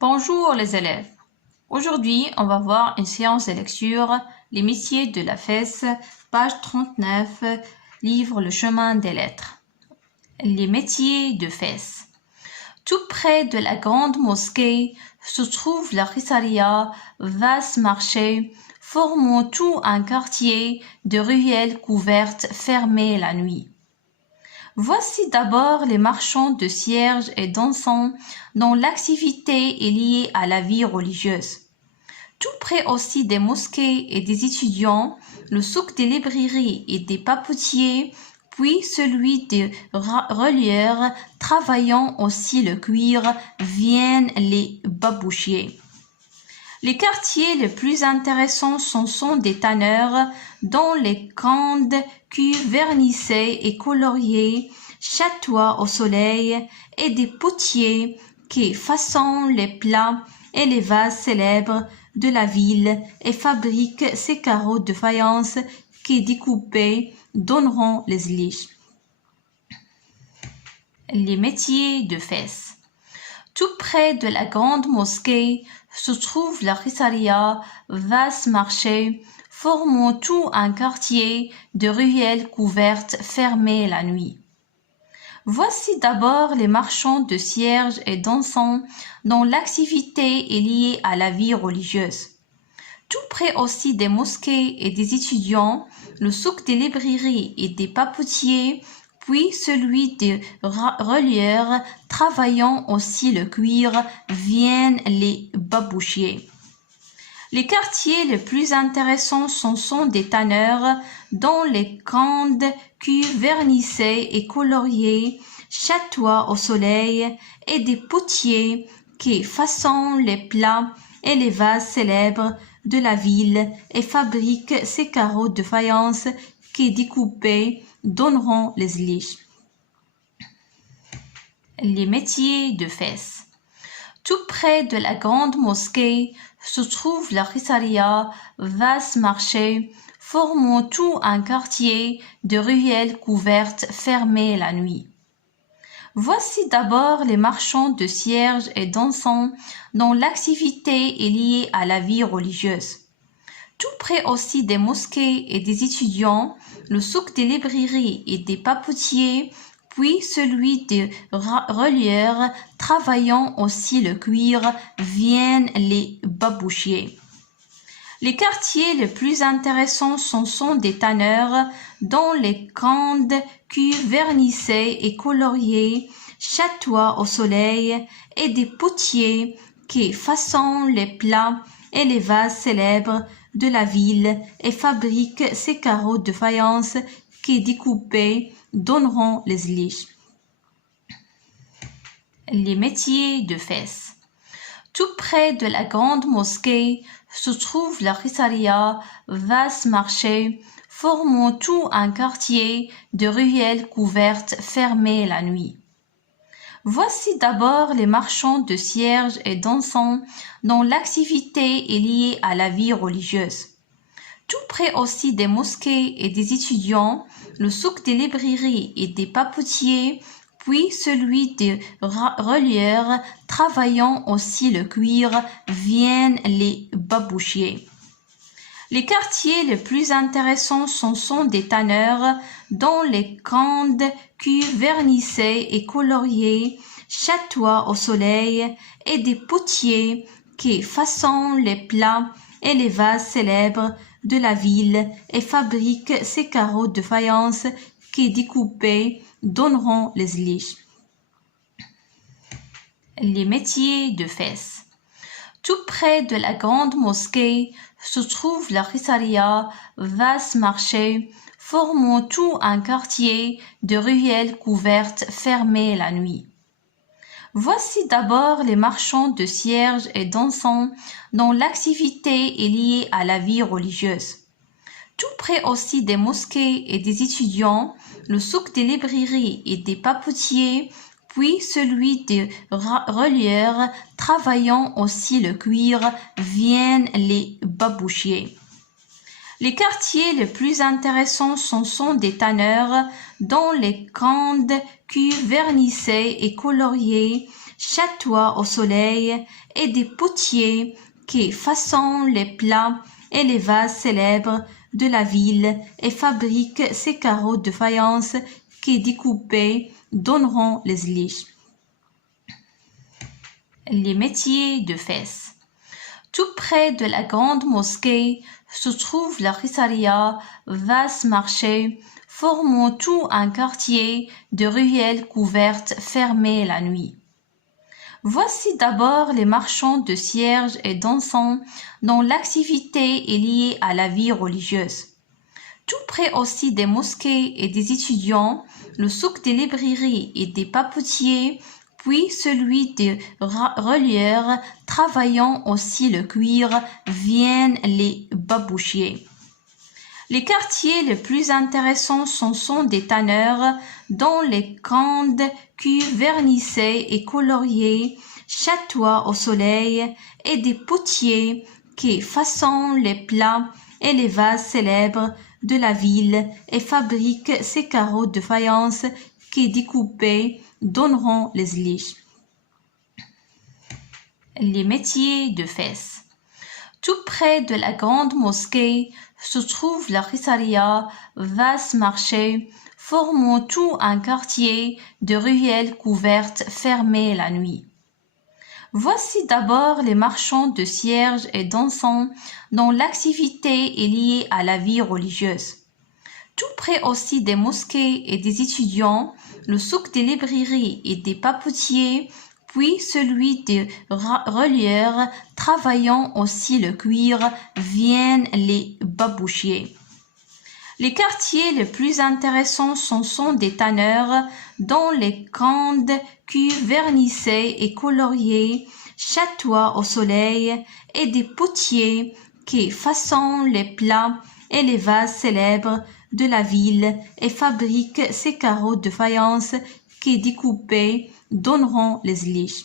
Bonjour les élèves. Aujourd'hui, on va voir une séance de lecture, Les métiers de la Fès, page 39, livre Le chemin des lettres. Les métiers de Fès. Tout près de la grande mosquée se trouve la Risalia, vaste marché, formant tout un quartier de ruelles couvertes fermées la nuit. Voici d'abord les marchands de cierges et d'encens dont l'activité est liée à la vie religieuse. Tout près aussi des mosquées et des étudiants, le souk des librairies et des papetiers, puis celui des relieurs travaillant aussi le cuir, viennent les babouchiers. Les quartiers les plus intéressants sont des tanneurs, dont les grandes cuves vernissées et coloriées chatoient au soleil, et des potiers qui façonnent les plats et les vases célèbres de la ville et fabriquent ces carreaux de faïence qui, découpés, donneront les liches. Les métiers de Fès. Tout près de la grande mosquée se trouve la Risalia, vaste marché, formant tout un quartier de ruelles couvertes fermées la nuit. Voici d'abord les marchands de cierges et d'encens dont l'activité est liée à la vie religieuse. Tout près aussi des mosquées et des étudiants, le souk des librairies et des papetiers, puis celui des relieurs travaillant aussi le cuir, viennent les babouchiers. Les quartiers les plus intéressants sont des tanneurs, dont les grandes cuves vernissées et coloriées chatoient au soleil, et des potiers qui façonnent les plats et les vases célèbres de la ville et fabriquent ces carreaux de faïence qui, découpés, donneront les liches. Les métiers de Fès. Tout près de la grande mosquée se trouve la Risalia, vaste marché, formant tout un quartier de ruelles couvertes fermées la nuit. Voici d'abord les marchands de cierges et d'encens dont l'activité est liée à la vie religieuse. Tout près aussi des mosquées et des étudiants, le souk des librairies et des papetiers, puis celui des relieurs travaillant aussi le cuir, viennent les babouchiers. Les quartiers les plus intéressants sont des tanneurs, dont les grandes cuves vernissées et coloriées chatoient au soleil, et des potiers qui façonnent les plats et les vases célèbres de la ville et fabriquent ces carreaux de faïence qui, découpés, donneront les liches. Les métiers de Fès. Tout près de la grande mosquée se trouve la Risalia, vaste marché, formant tout un quartier de ruelles couvertes fermées la nuit. Voici d'abord les marchands de cierges et d'encens dont l'activité est liée à la vie religieuse. Tout près aussi des mosquées et des étudiants, le souk des librairies et des papetiers, puis celui des relieurs travaillant aussi le cuir, viennent les babouchiers. Les quartiers les plus intéressants sont des tanneurs, dont les grandes cuves vernissées et coloriées chatoient au soleil, et des potiers qui façonnent les plats et les vases célèbres de la ville et fabriquent ces carreaux de faïence qui, découpés, donneront les liches. Les métiers de Fès. Tout près de la grande mosquée se trouve la Risalia, vaste marché, formant tout un quartier de ruelles couvertes fermées la nuit. Voici d'abord les marchands de cierges et d'encens dont l'activité est liée à la vie religieuse. Tout près aussi des mosquées et des étudiants, le souk des librairies et des papetiers, puis celui des relieurs travaillant aussi le cuir, viennent les babouchiers. Les quartiers les plus intéressants sont des tanneurs, dont les grandes cuves vernissées et coloriées chatoient au soleil, et des potiers qui façonnent les plats et les vases célèbres de la ville et fabriquent ces carreaux de faïence qui découpés donneront les liches. Les métiers de Fès. Tout près de la grande mosquée se trouve la Risaria, vaste marché, formant tout un quartier de ruelles couvertes fermées la nuit. Voici d'abord les marchands de cierges et d'encens dont l'activité est liée à la vie religieuse. Tout près aussi des mosquées et des étudiants, le souk des librairies et des papoutiers, puis celui des relieurs travaillant aussi le cuir, viennent les babouchiers. Les quartiers les plus intéressants sont des tanneurs dont les grandes cuves vernissées et coloriées chatoient au soleil et des potiers qui façonnent les plats et les vases célèbres de la ville et fabriquent ces carreaux de faïence qui découpés donneront les liches. Les métiers de Fès. Tout près de la grande mosquée se trouve la Risaria, vaste marché, formant tout un quartier de ruelles couvertes fermées la nuit. Voici d'abord les marchands de cierges et d'encens dont l'activité est liée à la vie religieuse. Tout près aussi des mosquées et des étudiants, le souk des librairies et des papoutiers, puis celui des relieurs travaillant aussi le cuir, viennent les babouchiers. Les quartiers les plus intéressants sont des tanneurs dont les grandes cuves vernissées et coloriées chatoient au soleil et des potiers qui façonnent les plats et les vases célèbres de la ville et fabriquent ces carreaux de faïence qui découpés donneront les liches.